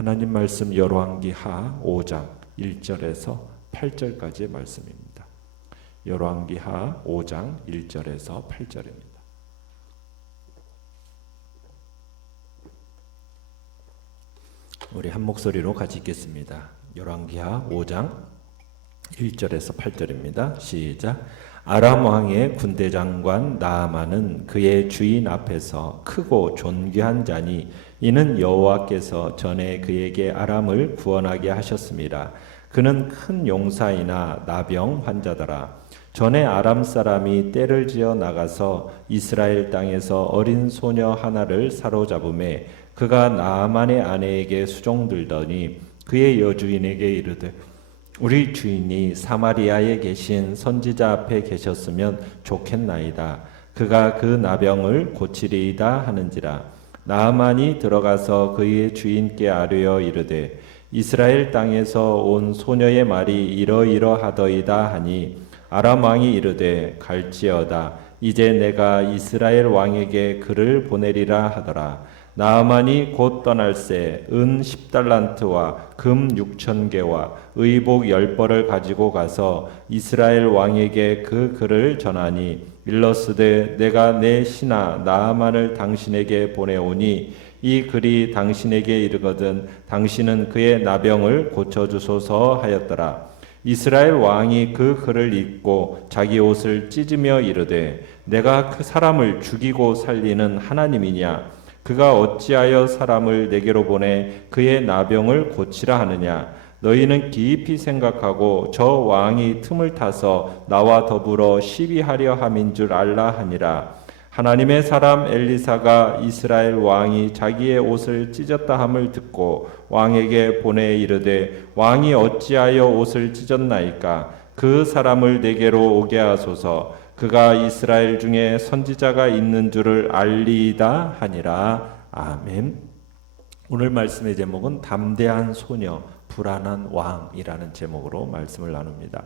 하나님 말씀 열왕기하 5장 1절에서 8절까지의 말씀입니다. 열왕기하 5장 1절에서 8절입니다. 우리 한 목소리로 같이 읽겠습니다. 열왕기하 5장 1절에서 8절입니다. 시작. 아람 왕의 군대 장관 나아만은 그의 주인 앞에서 크고 존귀한 자니 이는 여호와께서 전에 그에게 아람을 구원하게 하셨습니다. 그는 큰 용사이나 나병 환자더라. 전에 아람 사람이 떼를 지어 나가서 이스라엘 땅에서 어린 소녀 하나를 사로잡음에 그가 나아만의 아내에게 수종들더니 그의 여주인에게 이르되 우리 주인이 사마리아에 계신 선지자 앞에 계셨으면 좋겠나이다. 그가 그 나병을 고치리이다 하는지라. 나아만이 들어가서 그의 주인께 아뢰어 이르되 이스라엘 땅에서 온 소녀의 말이 이러이러하더이다 하니 아람 왕이 이르되 갈지어다. 이제 내가 이스라엘 왕에게 그를 보내리라 하더라. 나아만이 곧 떠날새 은 10달란트와 금 6,000개와 의복 10벌을 가지고 가서 이스라엘 왕에게 그 글을 전하니 일러스되 내가 내 신하 나아만을 당신에게 보내오니 이 글이 당신에게 이르거든 당신은 그의 나병을 고쳐주소서 하였더라. 이스라엘 왕이 그 글을 읽고 자기 옷을 찢으며 이르되 내가 그 사람을 죽이고 살리는 하나님이냐? 그가 어찌하여 사람을 내게로 보내 그의 나병을 고치라 하느냐? 너희는 깊이 생각하고 저 왕이 틈을 타서 나와 더불어 시비하려 함인 줄 알라 하니라. 하나님의 사람 엘리사가 이스라엘 왕이 자기의 옷을 찢었다 함을 듣고 왕에게 보내 이르되 왕이 어찌하여 옷을 찢었나이까? 그 사람을 내게로 오게 하소서. 그가 이스라엘 중에 선지자가 있는 줄을 알리이다 하니라. 아멘. 오늘 말씀의 제목은 담대한 소녀, 불안한 왕이라는 제목으로 말씀을 나눕니다.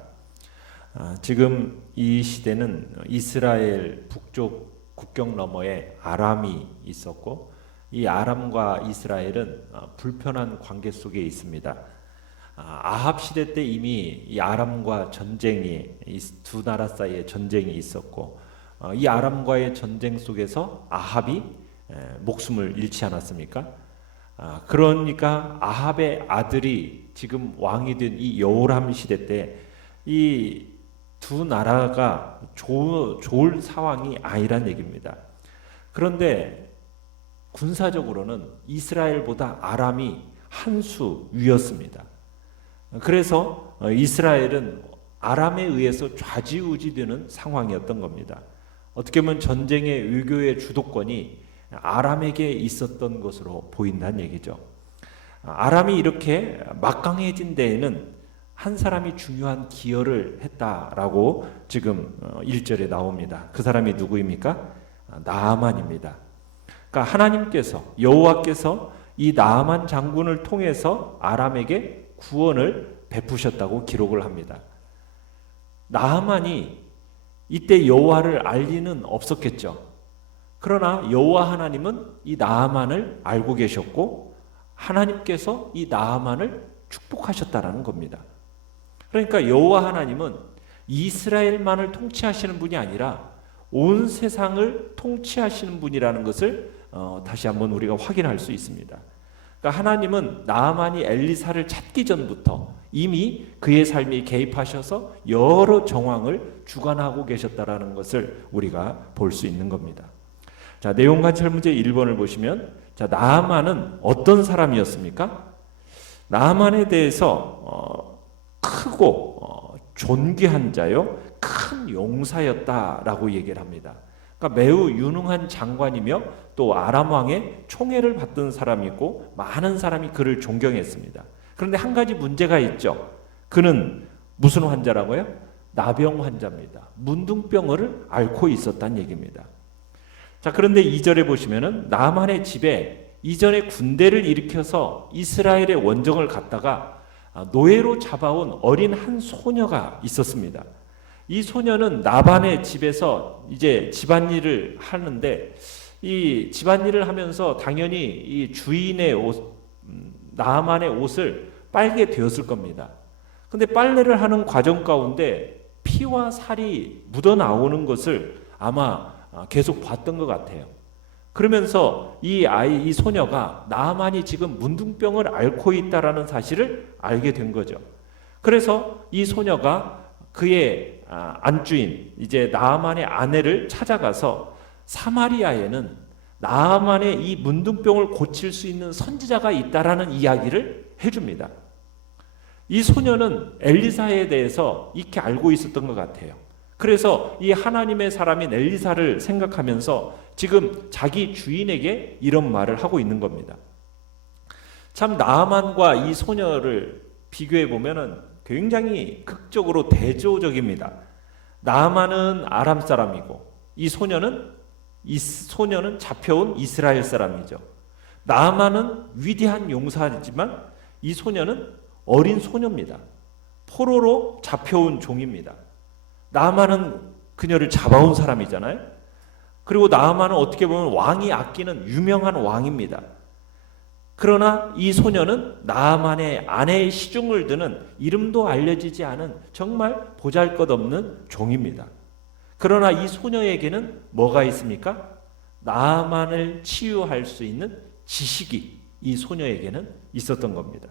지금 이 시대는 이스라엘 북쪽 국경 너머에 아람이 있었고 이 아람과 이스라엘은 불편한 관계 속에 있습니다. 아합 시대 때 이미 이 아람과 전쟁이 이 두 나라 사이에 전쟁이 있었고 이 아람과의 전쟁 속에서 아합이 목숨을 잃지 않았습니까? 그러니까 아합의 아들이 지금 왕이 된 이 여호람 시대 때 이 두 나라가 좋을 상황이 아니란 얘기입니다. 그런데 군사적으로는 이스라엘보다 아람이 한 수 위였습니다. 그래서 이스라엘은 아람에 의해서 좌지우지되는 상황이었던 겁니다. 어떻게 보면 전쟁의 외교의 주도권이 아람에게 있었던 것으로 보인다는 얘기죠. 아람이 이렇게 막강해진 데에는 한 사람이 중요한 기여를 했다라고 지금 1절에 나옵니다. 그 사람이 누구입니까? 나아만입니다. 그러니까 하나님께서 여호와께서 이 나아만 장군을 통해서 아람에게 구원을 베푸셨다고 기록을 합니다. 나아만이 이때 여호와를 알 리는 없었겠죠. 그러나 여호와 하나님은 이 나아만을 알고 계셨고 하나님께서 이 나아만을 축복하셨다라는 겁니다. 그러니까 여호와 하나님은 이스라엘만을 통치하시는 분이 아니라 온 세상을 통치하시는 분이라는 것을 다시 한번 우리가 확인할 수 있습니다. 그러니까 하나님은 나아만이 엘리사를 찾기 전부터 이미 그의 삶에 개입하셔서 여러 정황을 주관하고 계셨다라는 것을 우리가 볼 수 있는 겁니다. 자, 내용관찰 문제 1번을 보시면 자, 나아만은 어떤 사람이었습니까? 나아만에 대해서 크고 존귀한 자요 큰 용사였다라고 얘기를 합니다. 그러니까 매우 유능한 장관이며 또 아람 왕의 총애를 받던 사람이고 많은 사람이 그를 존경했습니다. 그런데 한 가지 문제가 있죠. 그는 무슨 환자라고요? 나병 환자입니다. 문둥병을 앓고 있었다는 얘기입니다. 자, 그런데 2절에 보시면은 나아만의 집에 이전에 군대를 일으켜서 이스라엘의 원정을 갔다가 노예로 잡아온 어린 한 소녀가 있었습니다. 이 소녀는 나반의 집에서 이제 집안일을 하는데 이 집안일을 하면서 당연히 이 주인의 나아만의 옷을 빨게 되었을 겁니다. 근데 빨래를 하는 과정 가운데 피와 살이 묻어 나오는 것을 아마 계속 봤던 것 같아요. 그러면서 이 소녀가 나아만이 지금 문둥병을 앓고 있다라는 사실을 알게 된 거죠. 그래서 이 소녀가 그의 안주인 이제 나아만의 아내를 찾아가서 사마리아에는 나아만의 이 문둥병을 고칠 수 있는 선지자가 있다라는 이야기를 해줍니다. 이 소녀는 엘리사에 대해서 익히 알고 있었던 것 같아요. 그래서 이 하나님의 사람인 엘리사를 생각하면서 지금 자기 주인에게 이런 말을 하고 있는 겁니다. 참 나아만과 이 소녀를 비교해 보면은 굉장히 극적으로 대조적입니다. 나아만은 아람 사람이고 이 소녀는 잡혀온 이스라엘 사람이죠. 나아만은 위대한 용사이지만 이 소녀는 어린 소녀입니다. 포로로 잡혀온 종입니다. 나아만은 그녀를 잡아온 사람이잖아요. 그리고 나아만은 어떻게 보면 왕이 아끼는 유명한 왕입니다. 그러나 이 소녀는 나아만의 아내의 시중을 드는 이름도 알려지지 않은 정말 보잘것없는 종입니다. 그러나 이 소녀에게는 뭐가 있습니까? 나아만을 치유할 수 있는 지식이 이 소녀에게는 있었던 겁니다.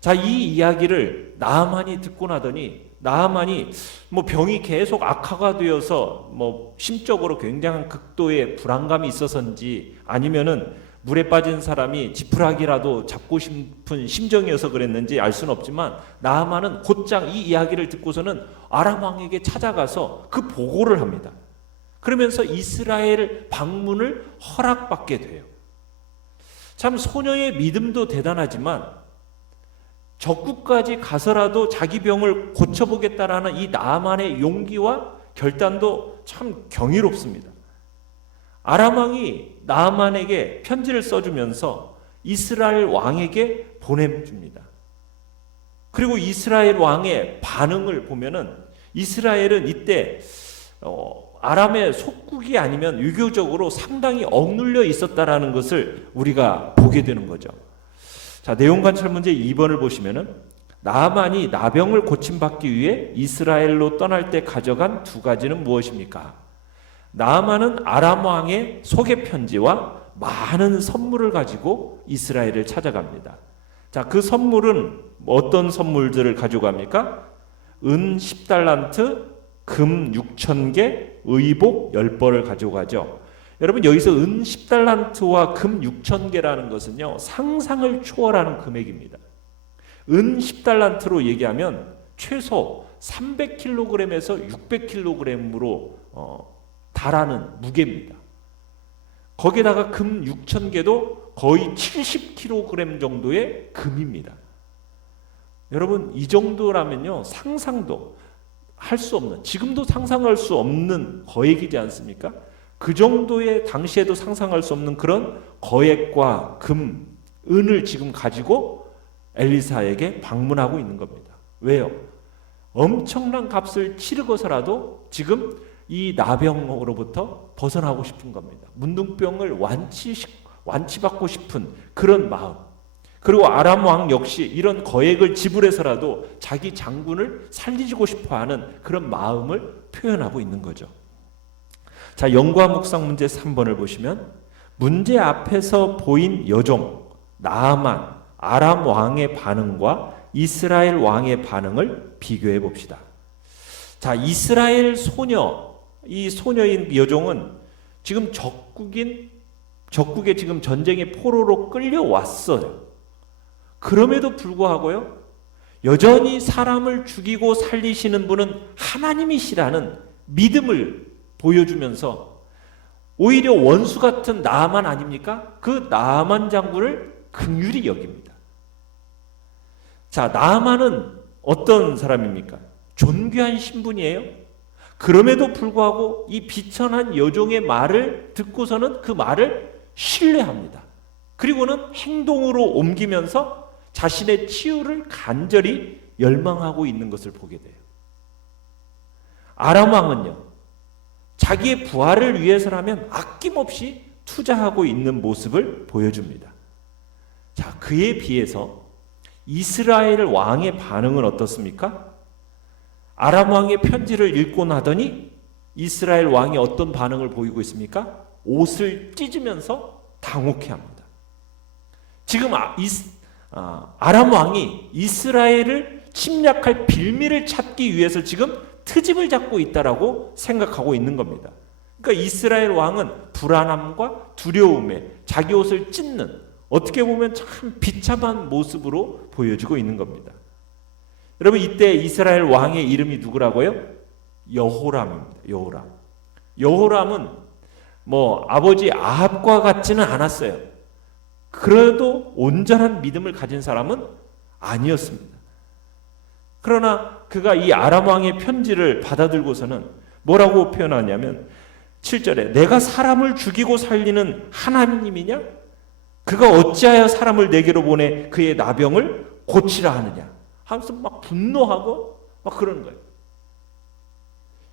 자, 이 이야기를 나아만이 듣고 나더니 나아만이 병이 계속 악화가 되어서 심적으로 굉장한 극도의 불안감이 있어서인지 아니면은 물에 빠진 사람이 지푸라기라도 잡고 싶은 심정이어서 그랬는지 알 수는 없지만 나아만은 곧장 이 이야기를 듣고서는 아람 왕에게 찾아가서 그 보고를 합니다. 그러면서 이스라엘 방문을 허락받게 돼요. 참 소녀의 믿음도 대단하지만 적국까지 가서라도 자기 병을 고쳐보겠다라는 이 나아만의 용기와 결단도 참 경이롭습니다. 아람 왕이 나아만에게 편지를 써주면서 이스라엘 왕에게 보내줍니다. 그리고 이스라엘 왕의 반응을 보면은 이스라엘은 이때 아람의 속국이 아니면 유교적으로 상당히 억눌려 있었다라는 것을 우리가 보게 되는 거죠. 자, 내용 관찰 문제 2번을 보시면은 나아만이 나병을 고침받기 위해 이스라엘로 떠날 때 가져간 두 가지는 무엇입니까? 나아만은 아람 왕의 소개 편지와 많은 선물을 가지고 이스라엘을 찾아갑니다. 자, 그 선물은 어떤 선물들을 가져갑니까? 은 10달란트, 금 6,000개, 의복 10벌을 가져가죠. 여러분 여기서 은 10달란트와 금 6,000개라는 것은요 상상을 초월하는 금액입니다. 은 10달란트로 얘기하면 최소 300kg에서 600kg으로 달하는 무게입니다. 거기다가 금 6,000개도 거의 70kg 정도의 금입니다. 여러분 이 정도라면요 상상도 할 수 없는, 지금도 상상할 수 없는 거액이지 않습니까? 그 정도의 당시에도 상상할 수 없는 그런 거액과 금, 은을 지금 가지고 엘리사에게 방문하고 있는 겁니다. 왜요? 엄청난 값을 치르고서라도 지금 이 나병으로부터 벗어나고 싶은 겁니다. 문둥병을 완치받고 싶은 그런 마음. 그리고 아람 왕 역시 이런 거액을 지불해서라도 자기 장군을 살리고 싶어하는 그런 마음을 표현하고 있는 거죠. 자, 연구와 묵상 문제 3번을 보시면 문제 앞에서 보인 여종 나아만, 아람 왕의 반응과 이스라엘 왕의 반응을 비교해 봅시다. 자, 이스라엘 소녀, 이 소녀인 여종은 지금 적국에 지금 전쟁의 포로로 끌려왔어요. 그럼에도 불구하고요, 여전히 사람을 죽이고 살리시는 분은 하나님이시라는 믿음을 보여주면서 오히려 원수 같은 나아만 아닙니까? 그 나아만 장군을 긍휼히 여깁니다. 자, 나아만은 어떤 사람입니까? 존귀한 신분이에요. 그럼에도 불구하고 이 비천한 여종의 말을 듣고서는 그 말을 신뢰합니다. 그리고는 행동으로 옮기면서 자신의 치유를 간절히 열망하고 있는 것을 보게 돼요. 아람 왕은요, 자기의 부활을 위해서라면 아낌없이 투자하고 있는 모습을 보여줍니다. 자, 그에 비해서 이스라엘 왕의 반응은 어떻습니까? 아람 왕의 편지를 읽고 나더니 이스라엘 왕이 어떤 반응을 보이고 있습니까? 옷을 찢으면서 당혹해합니다. 지금 아람 왕이 이스라엘을 침략할 빌미를 찾기 위해서 지금 트집을 잡고 있다라고 생각하고 있는 겁니다. 그러니까 이스라엘 왕은 불안함과 두려움에 자기 옷을 찢는, 어떻게 보면 참 비참한 모습으로 보여지고 있는 겁니다. 여러분, 이때 이스라엘 왕의 이름이 누구라고요? 여호람입니다. 여호람. 여호람은 뭐 아버지 아합과 같지는 않았어요. 그래도 온전한 믿음을 가진 사람은 아니었습니다. 그러나 그가 이 아람 왕의 편지를 받아들고서는 뭐라고 표현하냐면 7절에 내가 사람을 죽이고 살리는 하나님이냐? 그가 어찌하여 사람을 내게로 보내 그의 나병을 고치라 하느냐 하면서 막 분노하고 막 그러는 거예요.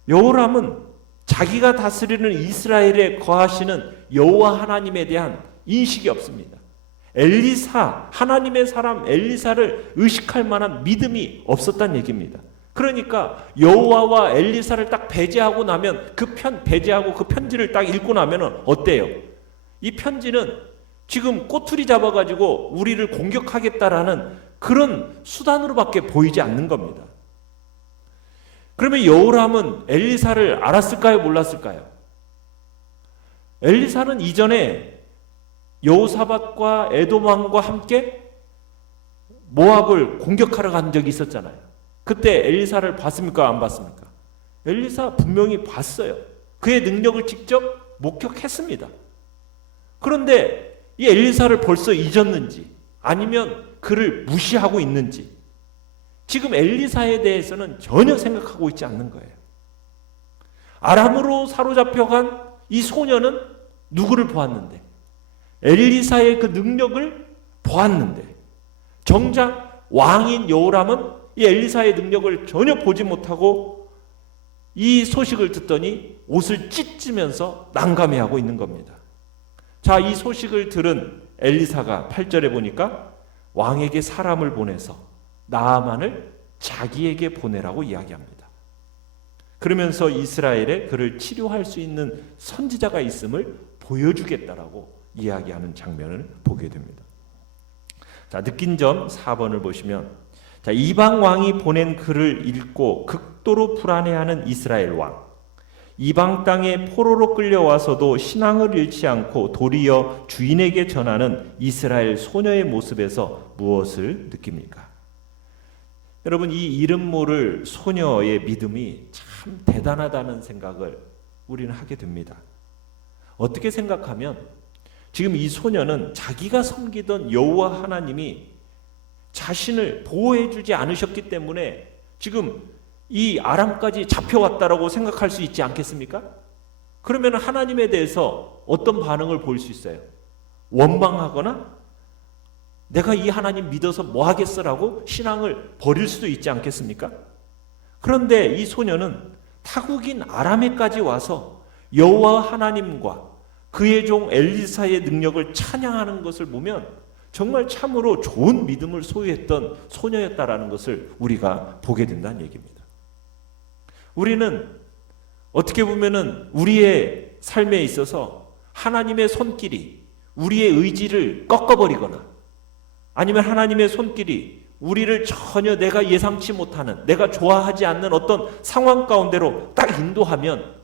여호람은 자기가 다스리는 이스라엘에 거하시는 여호와 하나님에 대한 인식이 없습니다. 엘리사, 하나님의 사람 엘리사를 의식할 만한 믿음이 없었다는 얘기입니다. 그러니까 여호와와 엘리사를 딱 배제하고 나면 배제하고 그 편지를 딱 읽고 나면 어때요? 이 편지는 지금 꼬투리 잡아가지고 우리를 공격하겠다라는 그런 수단으로밖에 보이지 않는 겁니다. 그러면 여호람은 엘리사를 알았을까요? 몰랐을까요? 엘리사는 이전에 여호사밧과 에돔 왕과 함께 모압을 공격하러 간 적이 있었잖아요. 그때 엘리사를 봤습니까? 안 봤습니까? 엘리사 분명히 봤어요. 그의 능력을 직접 목격했습니다. 그런데 이 엘리사를 벌써 잊었는지 아니면 그를 무시하고 있는지 지금 엘리사에 대해서는 전혀 생각하고 있지 않는 거예요. 아람으로 사로잡혀간 이 소녀는 누구를 보았는데? 엘리사의 그 능력을 보았는데 정작 왕인 여호람은 이 엘리사의 능력을 전혀 보지 못하고 이 소식을 듣더니 옷을 찢으면서 난감해하고 있는 겁니다. 자, 이 소식을 들은 엘리사가 8절에 보니까 왕에게 사람을 보내서 나아만을 자기에게 보내라고 이야기합니다. 그러면서 이스라엘에 그를 치료할 수 있는 선지자가 있음을 보여주겠다라고 이야기하는 장면을 보게 됩니다. 자, 느낀 점 4번을 보시면, 자, 이방 왕이 보낸 글을 읽고 극도로 불안해하는 이스라엘 왕. 이방 땅에 포로로 끌려와서도 신앙을 잃지 않고 도리어 주인에게 전하는 이스라엘 소녀의 모습에서 무엇을 느낍니까? 여러분, 이 이름 모를 소녀의 믿음이 참 대단하다는 생각을 우리는 하게 됩니다. 어떻게 생각하면 지금 이 소녀는 자기가 섬기던 여호와 하나님이 자신을 보호해주지 않으셨기 때문에 지금 이 아람까지 잡혀왔다라고 생각할 수 있지 않겠습니까? 그러면 하나님에 대해서 어떤 반응을 보일 수 있어요? 원망하거나 내가 이 하나님 믿어서 뭐 하겠어라고 신앙을 버릴 수도 있지 않겠습니까? 그런데 이 소녀는 타국인 아람에까지 와서 여호와 하나님과 그의 종 엘리사의 능력을 찬양하는 것을 보면 정말 참으로 좋은 믿음을 소유했던 소녀였다라는 것을 우리가 보게 된다는 얘기입니다. 우리는 어떻게 보면은 우리의 삶에 있어서 하나님의 손길이 우리의 의지를 꺾어버리거나 아니면 하나님의 손길이 우리를 전혀 내가 예상치 못하는, 내가 좋아하지 않는 어떤 상황 가운데로 딱 인도하면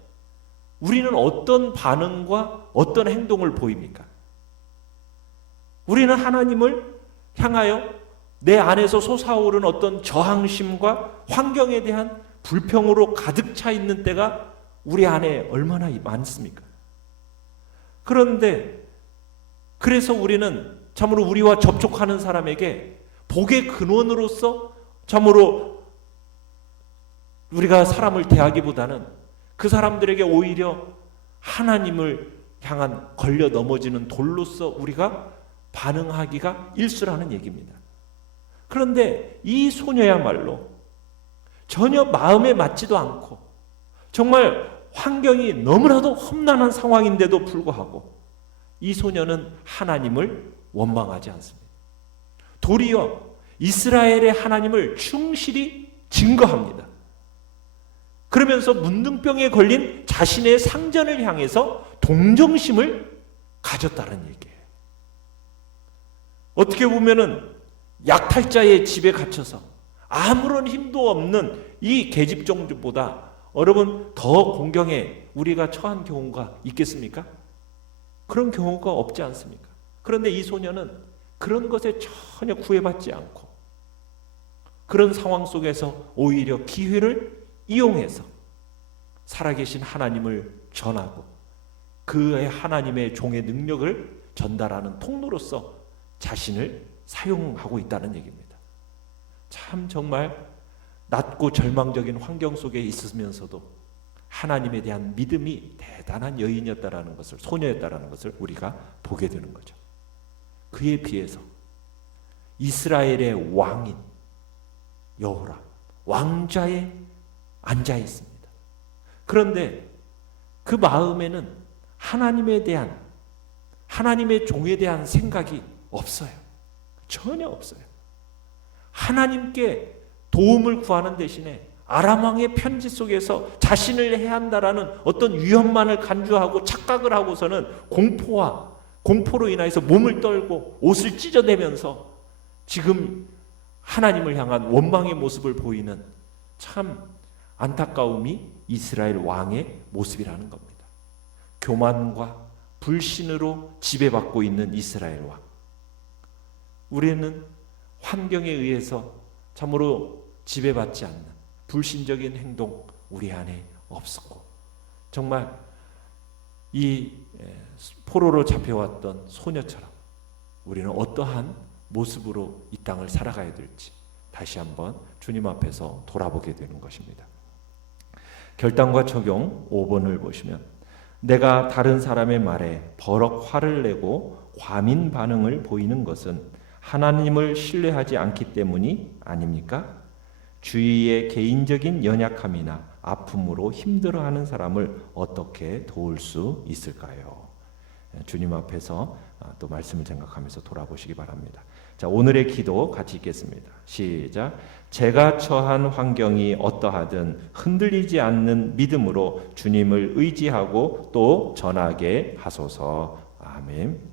우리는 어떤 반응과 어떤 행동을 보입니까? 우리는 하나님을 향하여 내 안에서 솟아오른 어떤 저항심과 환경에 대한 불평으로 가득 차 있는 때가 우리 안에 얼마나 많습니까? 그런데 그래서 우리는 참으로 우리와 접촉하는 사람에게 복의 근원으로서 참으로 우리가 사람을 대하기보다는 그 사람들에게 오히려 하나님을 향한 걸려 넘어지는 돌로서 우리가 반응하기가 일쑤라는 얘기입니다. 그런데 이 소녀야말로 전혀 마음에 맞지도 않고 정말 환경이 너무나도 험난한 상황인데도 불구하고 이 소녀는 하나님을 원망하지 않습니다. 도리어 이스라엘의 하나님을 충실히 증거합니다. 그러면서 문둥병에 걸린 자신의 상전을 향해서 동정심을 가졌다는 얘기예요. 어떻게 보면은 약탈자의 집에 갇혀서 아무런 힘도 없는 이 계집종보다 여러분 더 공경에 우리가 처한 경우가 있겠습니까? 그런 경우가 없지 않습니까? 그런데 이 소녀는 그런 것에 전혀 구애받지 않고 그런 상황 속에서 오히려 기회를 이용해서 살아계신 하나님을 전하고 그의 하나님의 종의 능력을 전달하는 통로로서 자신을 사용하고 있다는 얘기입니다. 참 정말 낮고 절망적인 환경 속에 있으면서도 하나님에 대한 믿음이 대단한 여인이었다라는 것을, 소녀였다라는 것을 우리가 보게 되는 거죠. 그에 비해서 이스라엘의 왕인 여호람 왕좌에 앉아 있습니다. 그런데 그 마음에는 하나님에 대한, 하나님의 종에 대한 생각이 없어요. 전혀 없어요. 하나님께 도움을 구하는 대신에 아람 왕의 편지 속에서 자신을 해야 한다라는 어떤 위험만을 간주하고 착각을 하고서는 공포로 인해서 몸을 떨고 옷을 찢어대면서 지금 하나님을 향한 원망의 모습을 보이는 참 안타까움이 이스라엘 왕의 모습이라는 겁니다. 교만과 불신으로 지배받고 있는 이스라엘 왕. 우리는 환경에 의해서 참으로 지배받지 않는 불신적인 행동 우리 안에 없었고, 정말 이 포로로 잡혀왔던 소녀처럼 우리는 어떠한 모습으로 이 땅을 살아가야 될지 다시 한번 주님 앞에서 돌아보게 되는 것입니다. 결단과 적용 5번을 보시면, 내가 다른 사람의 말에 버럭 화를 내고 과민 반응을 보이는 것은 하나님을 신뢰하지 않기 때문이 아닙니까? 주위의 개인적인 연약함이나 아픔으로 힘들어하는 사람을 어떻게 도울 수 있을까요? 주님 앞에서 또 말씀을 생각하면서 돌아보시기 바랍니다. 자, 오늘의 기도 같이 읽겠습니다. 시작. 제가 처한 환경이 어떠하든 흔들리지 않는 믿음으로 주님을 의지하고 또 전하게 하소서. 아멘.